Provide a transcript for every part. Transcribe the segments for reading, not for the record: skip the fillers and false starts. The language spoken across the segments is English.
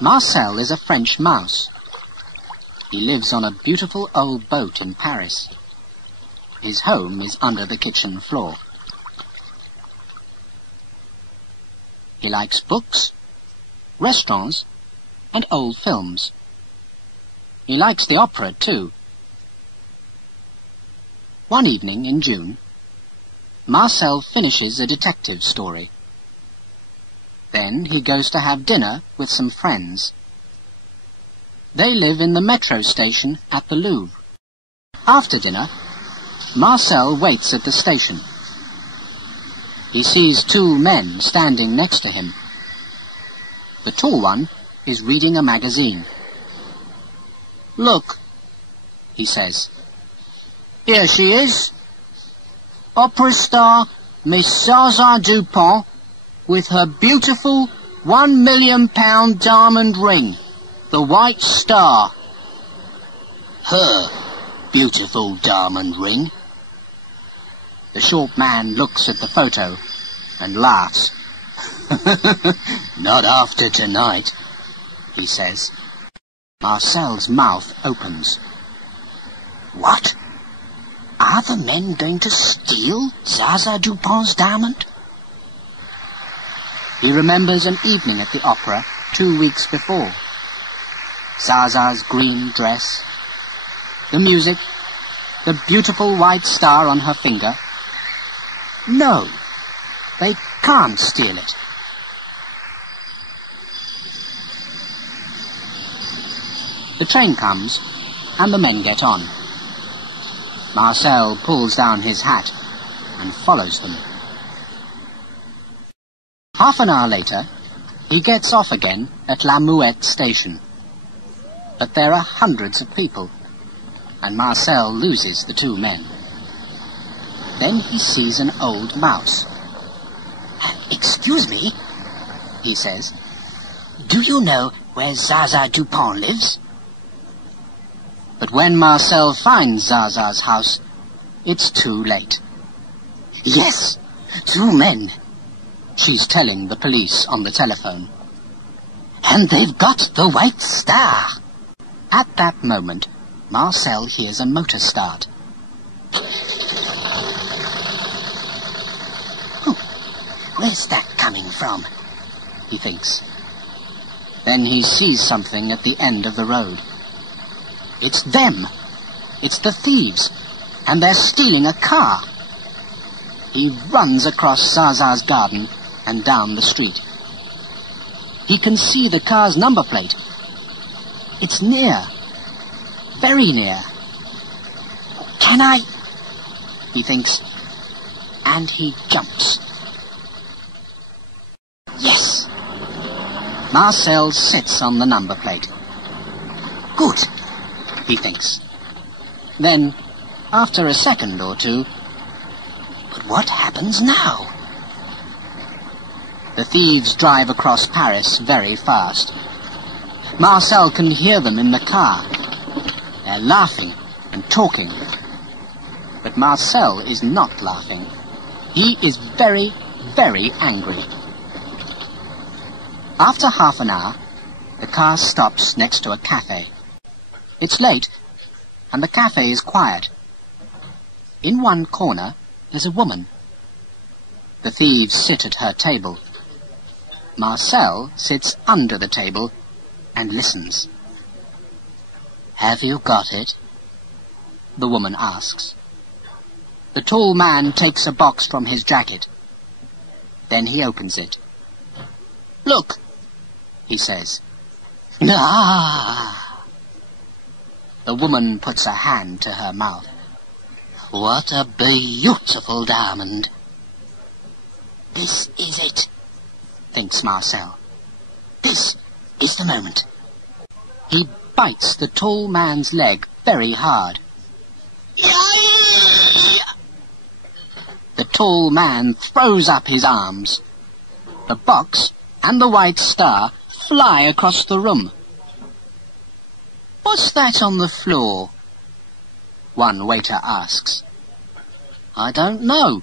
Marcel is a French mouse. He lives on a beautiful old boat in Paris. His home is under the kitchen floor. He likes books, restaurants, and old films. He likes the opera too. One evening in June, Marcel finishes a detective story. Then he goes to have dinner with some friends. They live in the metro station at the Louvre. After dinner, Marcel waits at the station. He sees two men standing next to him. The tall one is reading a magazine. "Look," he says. "Here she is. Opera star Miss Zaza Dupont with her beautiful £1 million diamond ring, the White Star." "Her beautiful diamond ring?" The short man looks at the photo and laughs. "Not after tonight," he says. Marcel's mouth opens. What? Are the men going to steal Zaza Dupont's diamond? He remembers an evening at the opera 2 weeks before. Zaza's green dress, the music, the beautiful white star on her finger. No, they can't steal it. The train comes, and the men get on. Marcel pulls down his hat and follows them. Half an hour later, he gets off again at La Muette station. But there are hundreds of people, and Marcel loses the two men. Then he sees an old mouse. "Excuse me," he says. "Do you know where Zaza Dupont lives?" But when Marcel finds Zaza's house, it's too late. "Yes, two men," she's telling the police on the telephone. "And they've got the White Star." At that moment, Marcel hears a motor start. Where's that coming from? He thinks. Then he sees something at the end of the road. It's them. It's the thieves. And they're stealing a car. He runs across Zaza's garden and down the street. He can see the car's number plate. It's near. Very near. Can I? He thinks. And he jumps. Yes! Marcel sits on the number plate. Good, he thinks. Then, after a second or two, but what happens now? The thieves drive across Paris very fast. Marcel can hear them in the car. They're laughing and talking. But Marcel is not laughing. He is very, very angry. After half an hour, the car stops next to a cafe. It's late, and the cafe is quiet. In one corner, there's a woman. The thieves sit at her table. Marcel sits under the table and listens. Have you got it? The woman asks. The tall man takes a box from his jacket. Then he opens it. Look, he says. Ah! The woman puts a hand to her mouth. What a beautiful diamond. This is it, thinks Marcel. This is the moment. He bites the tall man's leg very hard. The tall man throws up his arms. The box and the White Star fly across the room. What's that on the floor? One waiter asks. I don't know,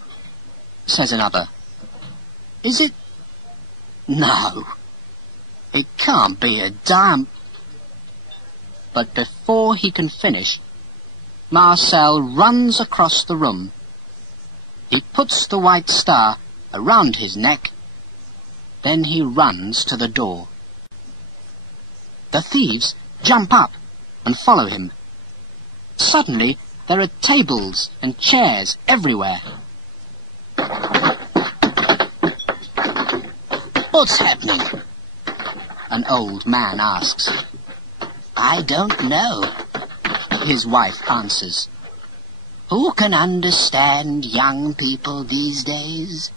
says another. Is it? No. It can't be a dime. But before he can finish, Marcel runs across the room. He puts the white star around his neck. Then he runs to the door. The thieves jump up and follow him. Suddenly, there are tables and chairs everywhere. What's happening? An old man asks. I don't know, his wife answers. Who can understand young people these days?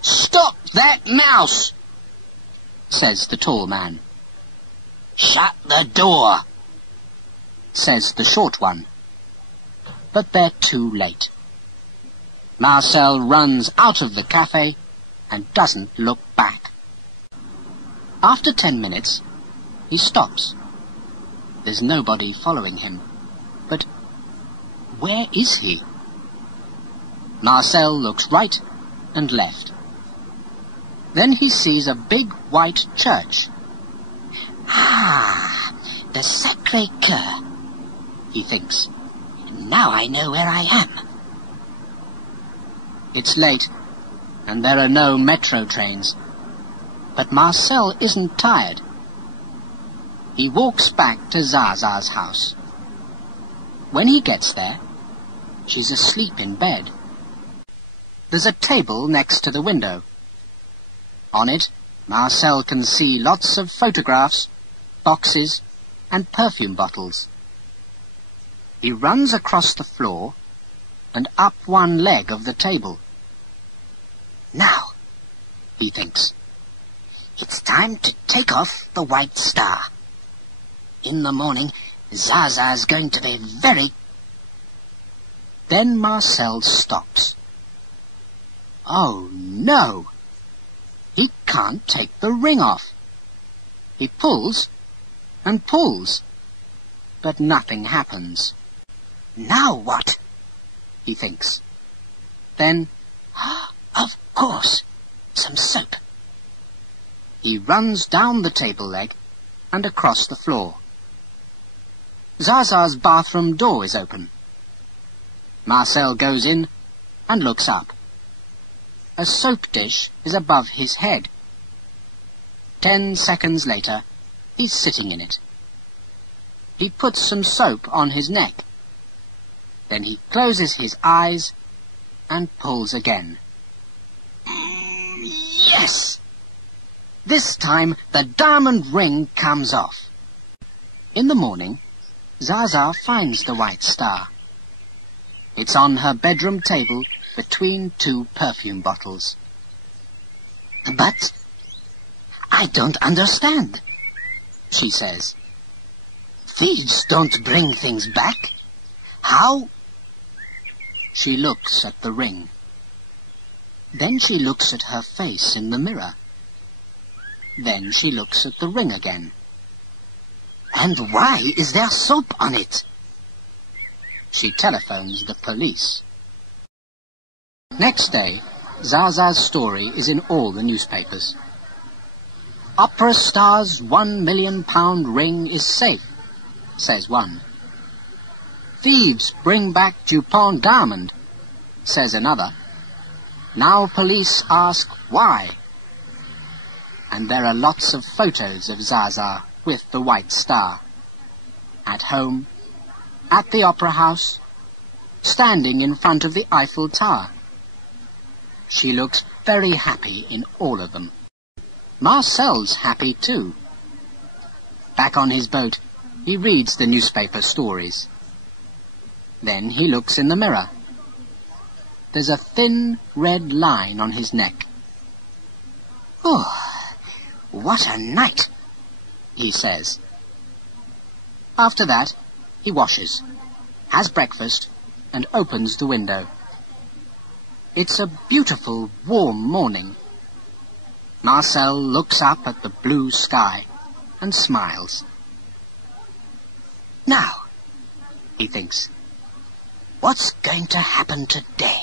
Stop that mouse, says the tall man. Shut the door, says the short one. But they're too late. Marcel runs out of the cafe and doesn't look back. After 10 minutes, he stops. There's nobody following him. But where is he? Marcel looks right and left. Then he sees a big white church. Ah, the Sacré-Cœur, he thinks. Now I know where I am. It's late, and there are no metro trains. But Marcel isn't tired. He walks back to Zaza's house. When he gets there, she's asleep in bed. There's a table next to the window. On it, Marcel can see lots of photographs, boxes, and perfume bottles. He runs across the floor and up one leg of the table. Now, he thinks, it's time to take off the white star. In the morning, Zaza's going to be very... Then Marcel stops. Oh, no! He can't take the ring off. He pulls and pulls, but nothing happens. Now what? He thinks. Then, of course, some soap. He runs down the table leg and across the floor. Zaza's bathroom door is open. Marcel goes in and looks up. A soap dish is above his head. 10 seconds later, he's sitting in it. He puts some soap on his neck. Then he closes his eyes and pulls again. Yes! This time the diamond ring comes off. In the morning, Zaza finds the white star. It's on her bedroom table between 2 perfume bottles. But I don't understand, she says. Thieves don't bring things back. How? She looks at the ring. Then she looks at her face in the mirror. Then she looks at the ring again. And why is there soap on it? She telephones the police. Next day, Zaza's story is in all the newspapers. Opera star's £1 million ring is safe, says one. Thieves bring back Dupont diamond, says another. Now police ask why. And there are lots of photos of Zaza with the white star. At home, at the opera house, standing in front of the Eiffel Tower. She looks very happy in all of them. Marcel's happy too. Back on his boat, he reads the newspaper stories. Then he looks in the mirror. There's a thin red line on his neck. Oh, what a night, he says. After that, he washes, has breakfast, and opens the window. It's a beautiful, warm morning. Marcel looks up at the blue sky and smiles. Now, he thinks, what's going to happen today?